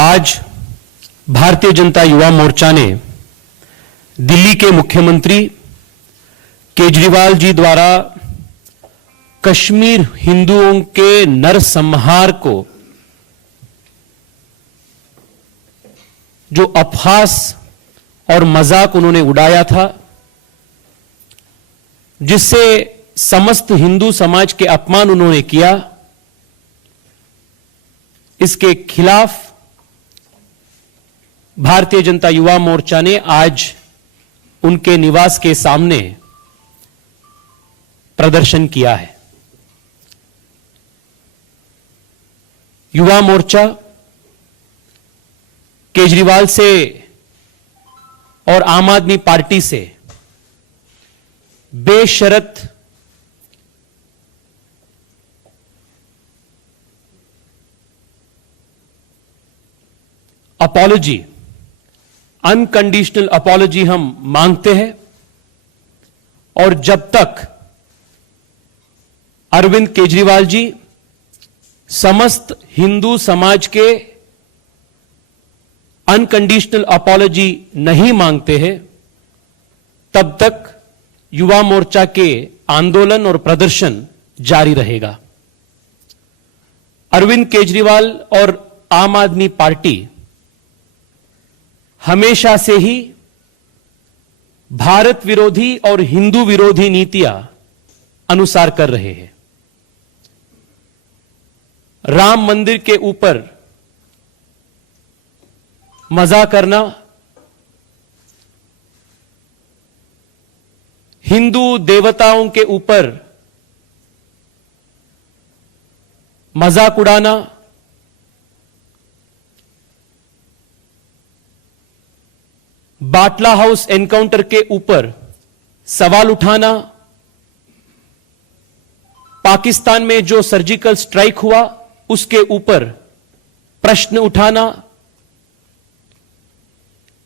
आज भारतीय जनता युवा मोर्चा ने दिल्ली के मुख्यमंत्री केजरीवाल जी द्वारा कश्मीर हिंदुओं के नरसंहार को जो अपहास और मजाक उन्होंने उड़ाया था, जिससे समस्त हिंदू समाज के अपमान उन्होंने किया, इसके खिलाफ भारतीय जनता युवा मोर्चा ने आज उनके निवास के सामने प्रदर्शन किया है। युवा मोर्चा केजरीवाल से और आम आदमी पार्टी से बेशर्त अपॉलॉजी, अनकंडीशनल अपॉलॉजी हम मांगते हैं। और जब तक अरविंद केजरीवाल जी समस्त हिंदू समाज के अनकंडीशनल अपॉलॉजी नहीं मांगते हैं, तब तक युवा मोर्चा के आंदोलन और प्रदर्शन जारी रहेगा। अरविंद केजरीवाल और आम आदमी पार्टी हमेशा से ही भारत विरोधी और हिंदू विरोधी नीतियां अनुसार कर रहे हैं। राम मंदिर के ऊपर मजाक करना, हिंदू देवताओं के ऊपर मजाक उड़ाना, बाटला हाउस एनकाउंटर के ऊपर सवाल उठाना, पाकिस्तान में जो सर्जिकल स्ट्राइक हुआ उसके ऊपर प्रश्न उठाना,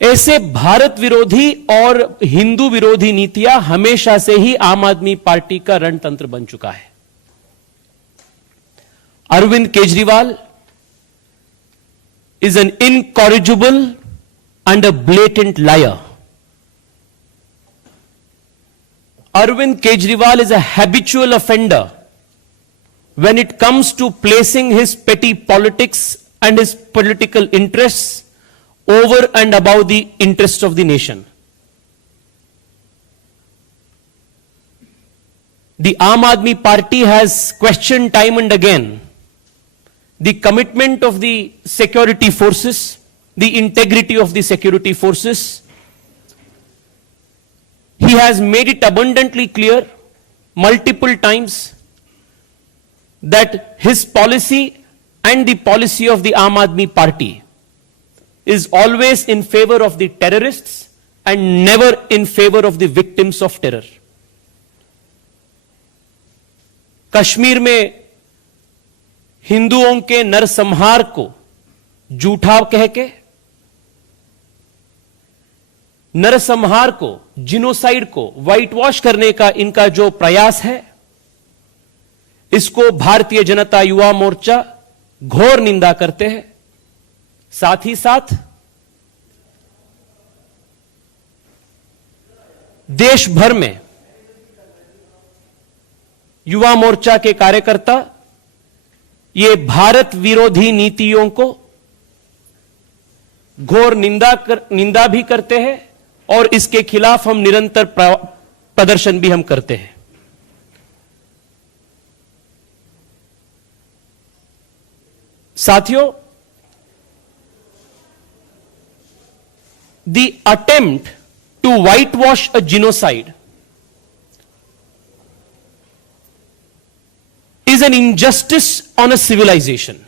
ऐसे भारत विरोधी और हिंदू विरोधी नीतियां हमेशा से ही आम आदमी पार्टी का रणतंत्र बन चुका है। Arvind Kejriwal is an incorrigible and a blatant liar. Arvind Kejriwal is a habitual offender when it comes to placing his petty politics and his political interests over and above the interests of the nation. The Aam Aadmi Party has questioned time and again the commitment of the security forces, the integrity of the security forces. He has made it abundantly clear multiple times that his policy and the policy of the Aam Aadmi Party is always in favor of the terrorists and never in favor of the victims of terror. Kashmir में हिंदुओं के नरसंहार को झूठा कह के, नरसंहार को, जिनोसाइड को व्हाइट वॉश करने का इनका जो प्रयास है, इसको भारतीय जनता युवा मोर्चा घोर निंदा करते हैं। साथ ही साथ देश भर में युवा मोर्चा के कार्यकर्ता ये भारत विरोधी नीतियों को घोर निंदा भी करते हैं और इसके खिलाफ हम निरंतर प्रदर्शन भी हम करते हैं। साथियों, the attempt to whitewash a genocide is an injustice on a civilization.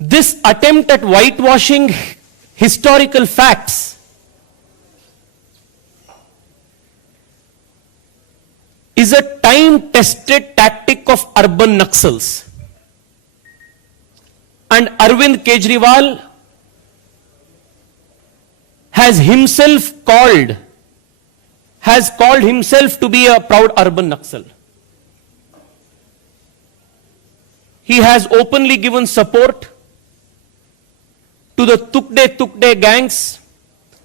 This attempt at whitewashing historical facts is a time-tested tactic of urban Naxals. And Arvind Kejriwal has called himself to be a proud urban Naxal. he has openly given support to the Tukde gangs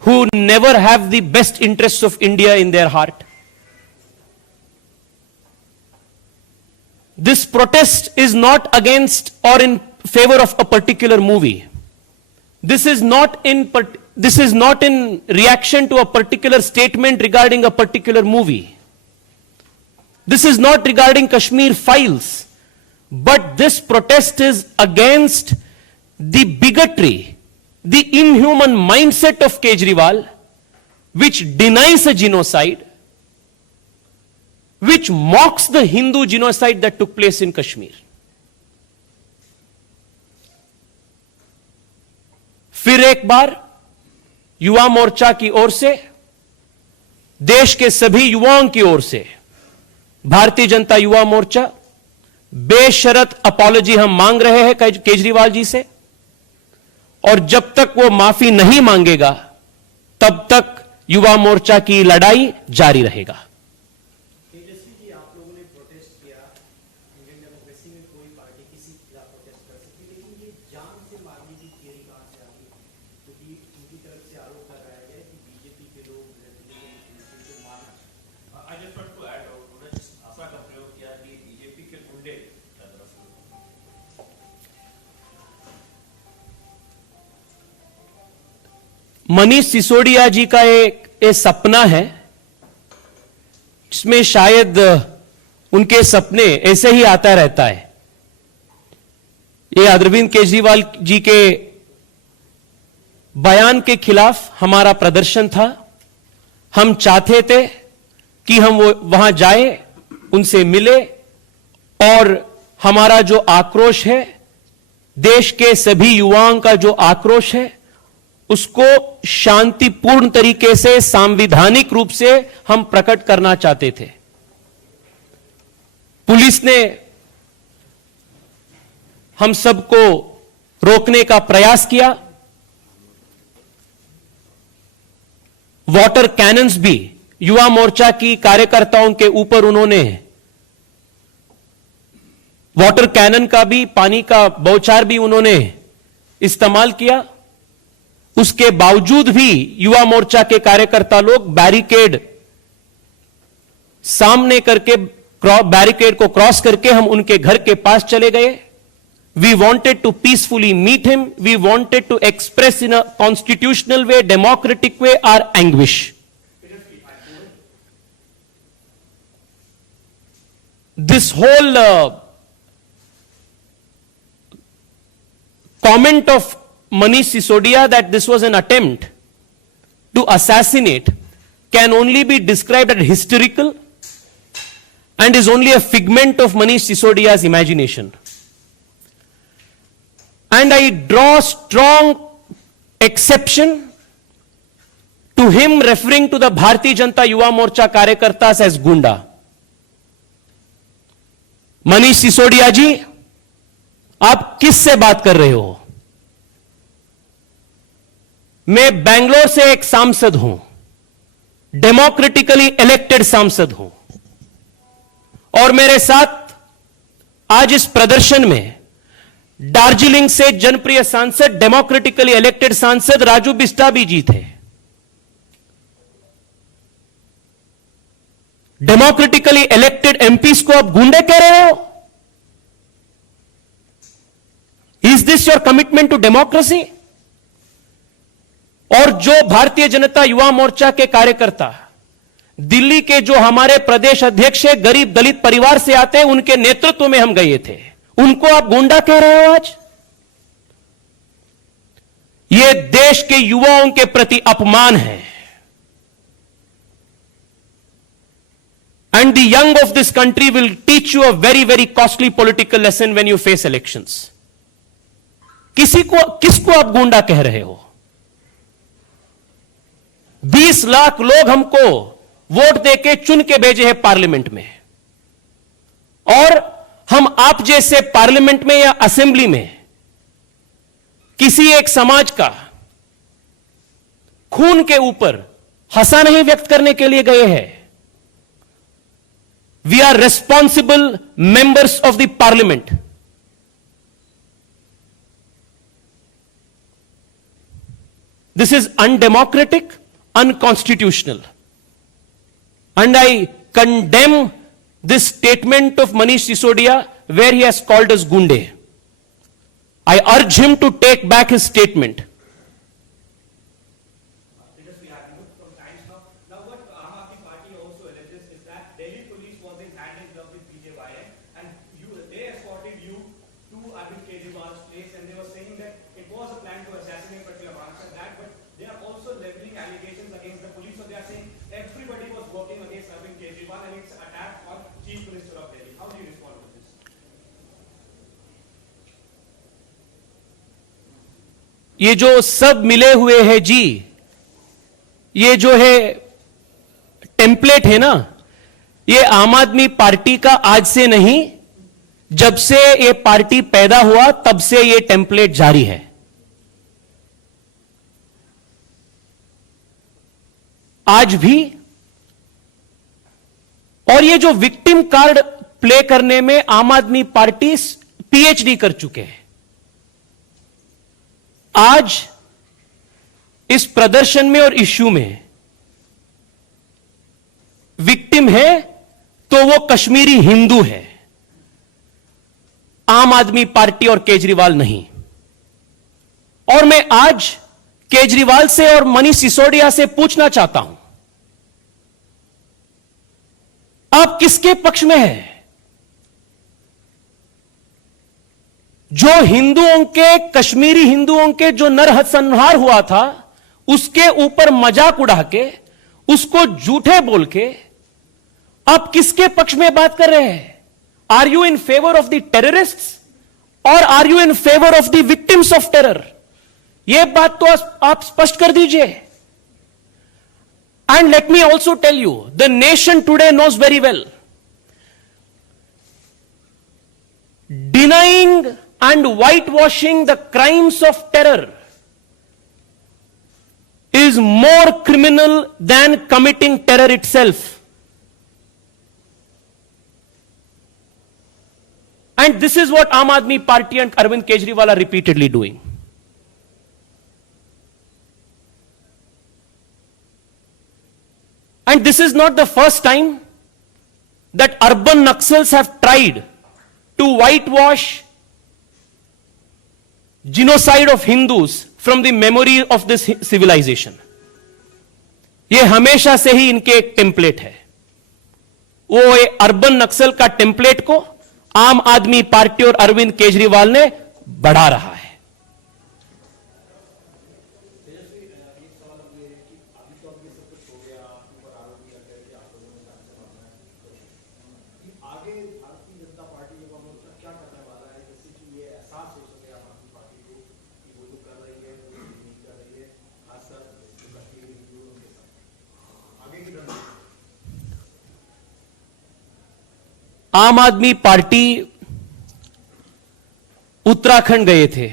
who never have the best interests of India in their heart. This protest is not against or in favor of a particular movie. This is not in reaction to a particular statement regarding a particular movie. This is not regarding Kashmir files. But this protest is against the bigotry, the inhuman mindset of Kejriwal, which denies a genocide, which mocks the Hindu genocide that took place in Kashmir. फिर एक बार युवा मोर्चा की ओर से, देश के सभी युवाओं की ओर से, भारतीय जनता युवा मोर्चा बेशर्त अपॉलॉजी हम मांग रहे हैं केजरीवाल जी से, और जब तक वो माफी नहीं मांगेगा तब तक युवा मोर्चा की लड़ाई जारी रहेगा। तेजस्वी जी, आप लोगों ने प्रोटेस्ट किया, इंडियन डेमोक्रेसी में कोई पार्टी किसी खिलाफ प्रोटेस्ट कर सकती है, लेकिन ये जान से मारने की थियरी कहां से आ गई? क्योंकि उनकी तरफ से आरोप लगाया गया कि बीजेपी के लोग को मारना। I just want to add, उन्होंने जिस भाषा का प्रयोग किया कि बीजेपी के गुंडे, मनीष सिसोदिया जी का एक सपना है, जिसमें शायद उनके सपने ऐसे ही आता रहता है। ये अरविंद केजरीवाल जी के बयान के खिलाफ हमारा प्रदर्शन था। हम चाहते थे कि हम वो वहां जाए, उनसे मिले, और हमारा जो आक्रोश है, देश के सभी युवाओं का जो आक्रोश है, उसको शांतिपूर्ण तरीके से, संवैधानिक रूप से हम प्रकट करना चाहते थे। पुलिस ने हम सबको रोकने का प्रयास किया। वाटर कैनन्स भी युवा मोर्चा की कार्यकर्ताओं के ऊपर उन्होंने, वाटर कैनन का भी, पानी का बौछार भी उन्होंने इस्तेमाल किया। उसके बावजूद भी युवा मोर्चा के कार्यकर्ता लोग बैरिकेड सामने करके, बैरिकेड को क्रॉस करके हम उनके घर के पास चले गए। We wanted to peacefully meet him, we wanted to express in a constitutional way, democratic way, our anguish. This whole comment of Manish Sisodia that this was an attempt to assassinate can only be described as hysterical and is only a figment of Manish Sisodia's imagination. And I draw strong exception to him referring to the Bharatiya Janata Yuva Morcha Karyakartas as Gunda. Manish Sisodia ji, आप किससे बात कर रहे हो? मैं बेंगलोर से एक सांसद हूं, डेमोक्रेटिकली इलेक्टेड सांसद हूं, और मेरे साथ आज इस प्रदर्शन में दार्जिलिंग से जनप्रिय सांसद, डेमोक्रेटिकली इलेक्टेड सांसद राजू बिस्टाबी जी थे। डेमोक्रेटिकली इलेक्टेड एमपीज को आप गुंडे कह रहे हो? Is this your commitment to democracy? और जो भारतीय जनता युवा मोर्चा के कार्यकर्ता दिल्ली के जो हमारे प्रदेश अध्यक्ष है, गरीब दलित परिवार से आते हैं, उनके नेतृत्व में हम गए थे, उनको आप गुंडा कह रहे हो आज? ये देश के युवाओं के प्रति अपमान है। And the young of this country will teach you a very, very costly political lesson when you face elections. किसको आप गुंडा कह रहे हो? 20 लाख लोग हमको वोट देके चुन के भेजे हैं पार्लियामेंट में, और हम आप जैसे पार्लियामेंट में या असेंबली में किसी एक समाज का खून के ऊपर हंसा नहीं व्यक्त करने के लिए गए हैं। We are responsible members of the parliament, This is undemocratic, unconstitutional. And I condemn this statement of Manish Sisodia where he has called us gunde. I urge him to take back his statement. Because we have moved from times now. Now what Aam Aadmi Party also alleges is that Delhi police was in hand in glove with BJYM and they escorted you to Arvind Kejriwal's place and they were saying that it was a plan to assassinate, but you have answered that. But they are also leveling allegations against the police. So they are saying everybody was working against Arvind Kejriwal and it's an attack on Chief Minister of Delhi. How do you respond to this? ये जो सब मिले हुए हैं जी, ये जो है template है ना, ये आम आदमी पार्टी का आज से नहीं, जब से ये पार्टी पैदा हुआ तब से ये टेम्पलेट जारी है. आज भी. और ये जो विक्टिम कार्ड प्ले करने में आम आदमी पार्टी पीएचडी कर चुके हैं. आज इस प्रदर्शन में और इश्यू में विक्टिम है तो वो कश्मीरी हिंदू है, आम आदमी पार्टी और केजरीवाल नहीं. और मैं आज केजरीवाल से और मनीष सिसोदिया से पूछना चाहता हूं, आप किसके पक्ष में हैं? जो हिंदुओं के, कश्मीरी हिंदुओं के जो नरसंहार हुआ था, उसके ऊपर मजाक उड़ा के, उसको झूठे बोल के आप किसके पक्ष में बात कर रहे हैं? Are you in favour of the terrorists और are you in favour of the victims of terror? यह बात तो आप स्पष्ट कर दीजिए. And let me also tell you, the nation today knows very well, denying and whitewashing the crimes of terror is more criminal than committing terror itself. And this is what Aam Aadmi Party and Arvind Kejriwal are repeatedly doing. And this is not the first time that urban Naxals have tried to whitewash genocide of Hindus from the memory of this civilization. ये हमेशा से ही इनके एक template है. वो urban नक्सल का template को आम आदमी पार्टी और अरविंद केजरीवाल ने बढ़ा रहा है. आगे भारतीय जनता पार्टी युवा मोर्चा क्या करने वाला है जिससे कि ये एहसास हो सके आम आदमी पार्टी को कि वो जो कर रही है वो नहीं कर रही है, खासकर कश्मीरी हिंदुओं के साथ आगे की रणनीति? आम आदमी पार्टी उत्तराखंड गए थे.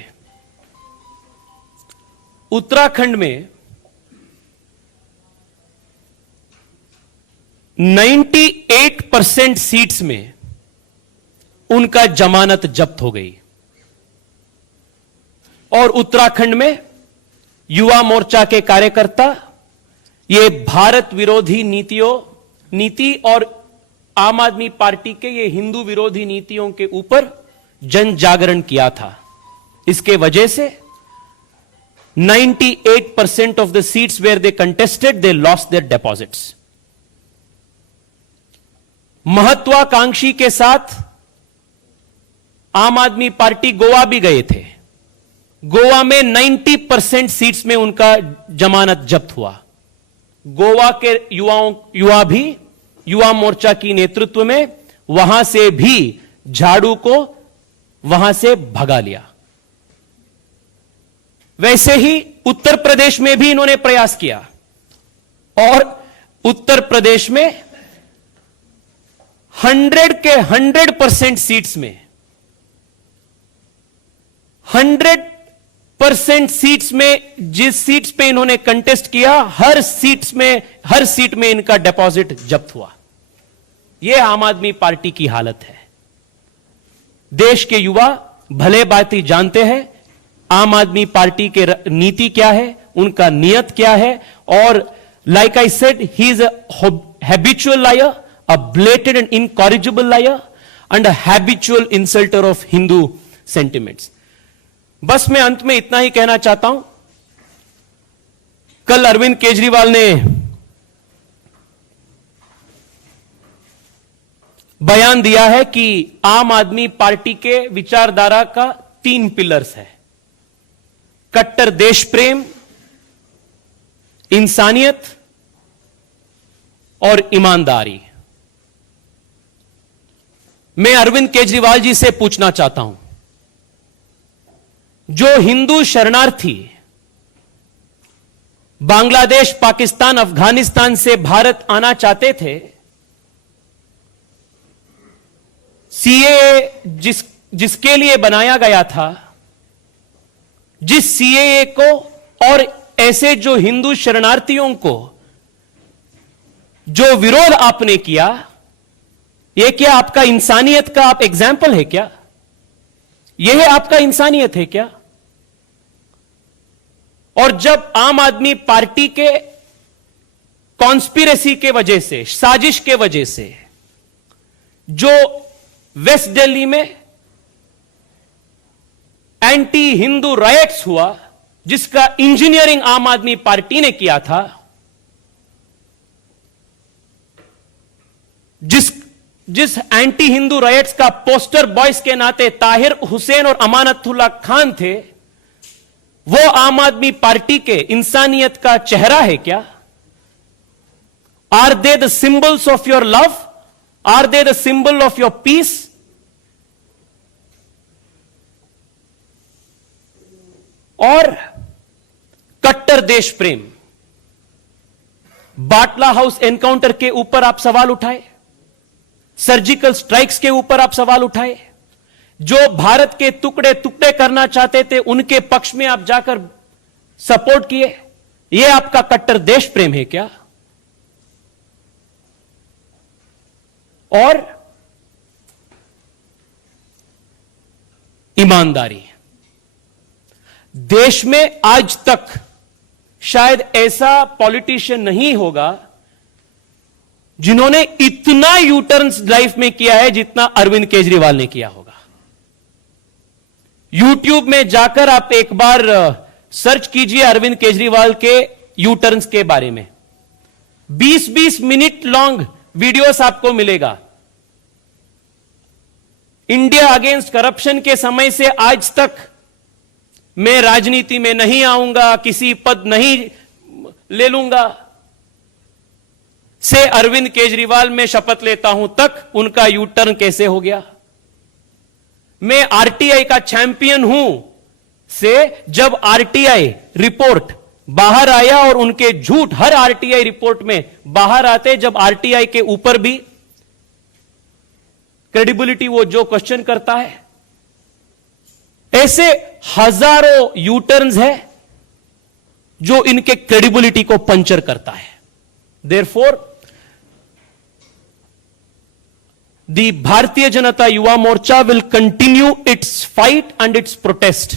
उत्तराखंड में 98% सीट्स में उनका जमानत जब्त हो गई. और उत्तराखंड में युवा मोर्चा के कार्यकर्ता ये भारत विरोधी नीति और आम आदमी पार्टी के ये हिंदू विरोधी नीतियों के ऊपर जन जागरण किया था. इसके वजह से 98% of the seats where they contested, they lost their deposits. महत्वाकांक्षी के साथ आम आदमी पार्टी गोवा भी गए थे. गोवा में 90% सीट्स में उनका जमानत जब्त हुआ. गोवा के युवा भी युवा मोर्चा की नेतृत्व में वहां से भी झाड़ू को वहां से भगा लिया. वैसे ही उत्तर प्रदेश में भी इन्होंने प्रयास किया और उत्तर प्रदेश में 100% सीट्स में 100% सीट्स में जिस सीट्स पे इन्होंने कंटेस्ट किया हर सीट में इनका डिपॉजिट जब्त हुआ. यह आम आदमी पार्टी की हालत है. देश के युवा भले बात ही जानते हैं आम आदमी पार्टी के नीति क्या है, उनका नियत क्या है। और like I said, he is a habitual liar, a blatant and incorrigible liar and a habitual insulter of Hindu sentiments. बस मैं अंत में इतना ही कहना चाहता हूं, कल अरविंद केजरीवाल ने बयान दिया है कि आम आदमी पार्टी के विचारधारा का 3 पिलर्स है: कट्टर देश प्रेम, इंसानियत और ईमानदारी। मैं अरविंद केजरीवाल जी से पूछना चाहता हूं, जो हिंदू शरणार्थी बांग्लादेश, पाकिस्तान, अफगानिस्तान से भारत आना चाहते थे, सीएए जिसके लिए बनाया गया था, जिस सीएए को और ऐसे जो हिंदू शरणार्थियों को जो विरोध आपने किया, यह क्या आपका इंसानियत का आप एग्जाम्पल है क्या? यह आपका इंसानियत है क्या? और जब आम आदमी पार्टी के कॉन्स्पिरेसी के वजह से, साजिश के वजह से जो वेस्ट दिल्ली में एंटी हिंदू राइट्स हुआ, जिसका इंजीनियरिंग आम आदमी पार्टी ने किया था, जिस एंटी हिंदू राइट्स का पोस्टर बॉयज के नाते ताहिर हुसैन और अमानतुल्लाह खान थे, वो आम आदमी पार्टी के इंसानियत का चेहरा है क्या? Are they the symbols of your love? Are they the symbol of your peace? और कट्टर देश प्रेम, बाटला हाउस एनकाउंटर के ऊपर आप सवाल उठाए, सर्जिकल स्ट्राइक्स के ऊपर आप सवाल उठाए, जो भारत के टुकड़े टुकड़े करना चाहते थे उनके पक्ष में आप जाकर सपोर्ट किए। यह आपका कट्टर देश प्रेम है क्या? और ईमानदारी, देश में आज तक शायद ऐसा पॉलिटिशियन नहीं होगा जिन्होंने इतना यू टर्न लाइफ में किया है जितना अरविंद केजरीवाल ने किया होगा। यूट्यूब में जाकर आप एक बार सर्च कीजिए अरविंद केजरीवाल के यू टर्न्स के बारे में, 20-20 मिनट लॉन्ग वीडियोस आपको मिलेगा। इंडिया अगेंस्ट करप्शन के समय से आज तक मैं राजनीति में नहीं आऊंगा, किसी पद नहीं ले लूंगा, से अरविंद केजरीवाल में शपथ लेता हूं तक उनका यू टर्न कैसे हो गया। मैं आरटीआई का चैंपियन हूं से जब आरटीआई रिपोर्ट बाहर आया और उनके झूठ हर आरटीआई रिपोर्ट में बाहर आते, जब आरटीआई के ऊपर भी क्रेडिबिलिटी वो जो क्वेश्चन करता है, ऐसे हजारों यू टर्न्स है जो इनके क्रेडिबिलिटी को पंचर करता है। Therefore the Bharatiya Janata Yuva Morcha will continue its fight and its protest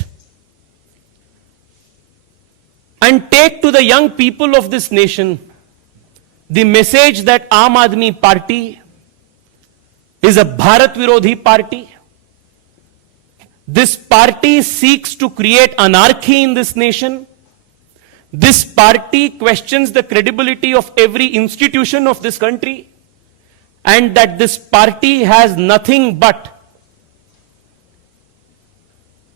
and take to the young people of this nation the message that Aam Aadmi Party is a Bharat Virodhi party. This party seeks to create anarchy in this nation. This party questions the credibility of every institution of this country. And that this party has nothing but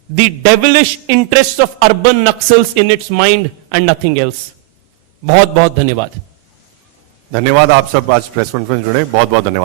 the devilish interests of urban Naxals in its mind and nothing else. बहुत बहुत धन्यवाद। धन्यवाद। आप सब आज press conference जुड़े, बहुत बहुत धन्यवाद।